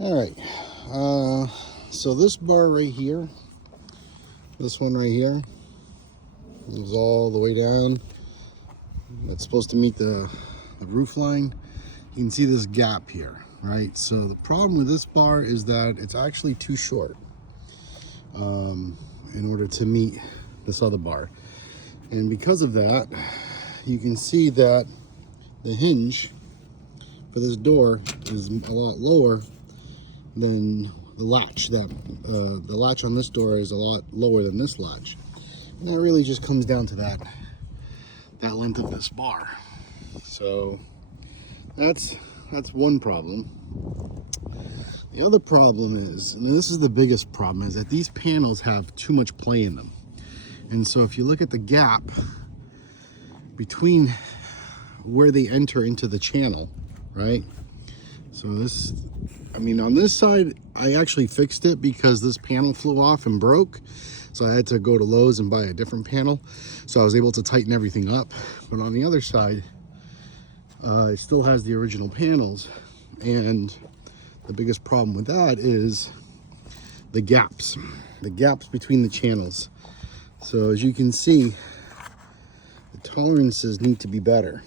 All right, so this bar right here, this one right here, goes all the way down. That's supposed to meet the roof line. You can see this gap here, right? So the problem with this bar is that it's actually too short in order to meet this other bar. And because of that, you can see that the hinge for this door is a lot lower than the latch. The latch on this door is a lot lower than this latch. And that really just comes down to that length of this bar. So that's one problem. The other problem is, and this is the biggest problem, is that these panels have too much play in them. And so if you look at the gap between where they enter into the channel, right? So this, I mean, on this side, I actually fixed it because this panel flew off and broke. So I had to go to Lowe's and buy a different panel. So I was able to tighten everything up. But on the other side, it still has the original panels. And the biggest problem with that is the gaps between the channels. So as you can see, the tolerances need to be better.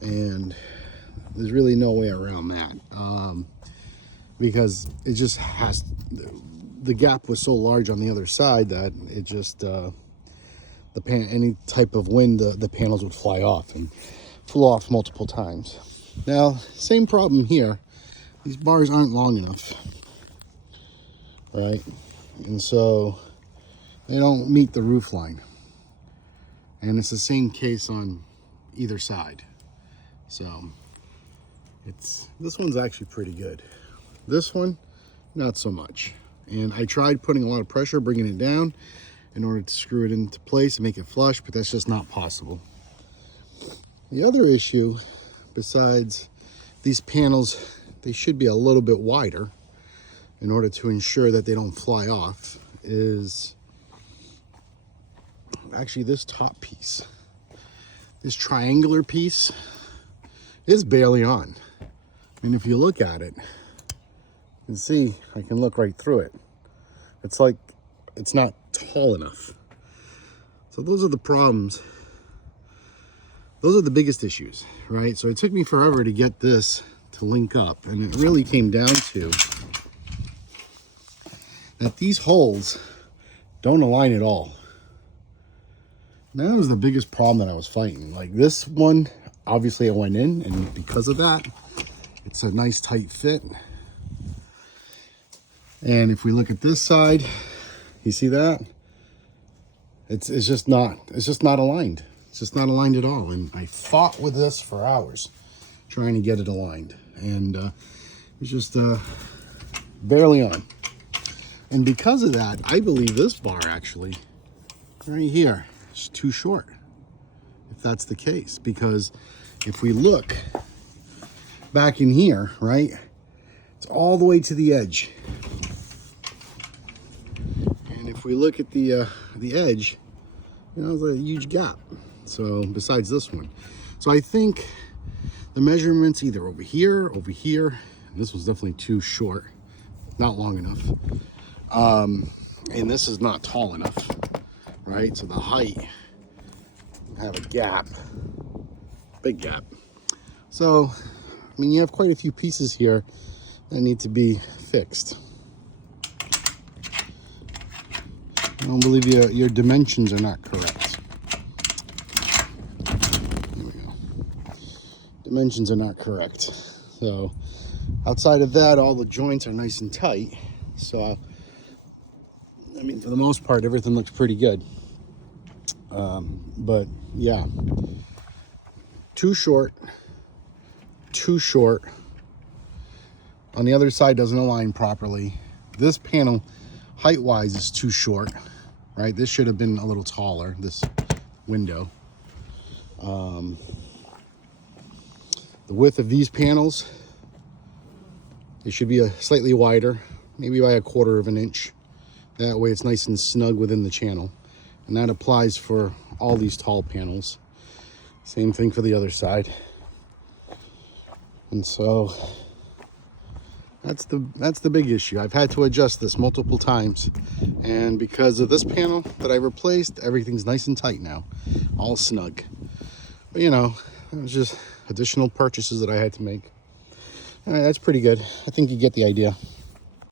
And there's really no way around that, because it just has, the gap was so large on the other side that it just, any type of wind, the panels would fly off, and flew off multiple times. Now, same problem here. These bars aren't long enough, right? And so they don't meet the roof line. And it's the same case on either side. So this one's actually pretty good. This one, not so much. And I tried putting a lot of pressure, bringing it down in order to screw it into place and make it flush, but that's just not possible. The other issue, besides these panels, they should be a little bit wider in order to ensure that they don't fly off, is actually this top piece. This triangular piece is barely on. And if you look at it, you can see, I can look right through it. It's like, it's not tall enough. So those are the problems. Those are the biggest issues, right? So it took me forever to get this to link up. And it really came down to that these holes don't align at all. And that was the biggest problem that I was fighting. Like this one, obviously it went in, and because of that, it's a nice tight fit. And if we look at this side, you see that? It's just not aligned. It's just not aligned at all. And I fought with this for hours trying to get it aligned. And it's just barely on. And because of that, I believe this bar actually, right here, is too short. If that's the case. Because if we look back in here, right, it's all the way to the edge. And if we look at the edge, you know, there's a huge gap. So besides this one, so I think the measurements either over here, and this was definitely too short, not long enough, and this is not tall enough, right? So the height have a gap, big gap. So I mean, you have quite a few pieces here that need to be fixed. I don't believe your dimensions are not correct. There we go. Dimensions are not correct. So outside of that, all the joints are nice and tight. So, I mean, for the most part, everything looks pretty good. But yeah, too short. On the other side, doesn't align properly. This panel, height-wise, is too short, right? This should have been a little taller, this window. The width of these panels, it should be slightly wider, maybe by 1/4 of an inch. That way it's nice and snug within the channel. And that applies for all these tall panels. Same thing for the other side. And so That's the big issue. I've had to adjust this multiple times, and because of this panel that I replaced, everything's nice and tight now, all snug. But you know, it was just additional purchases that I had to make. All right, that's pretty good. I think you get the idea.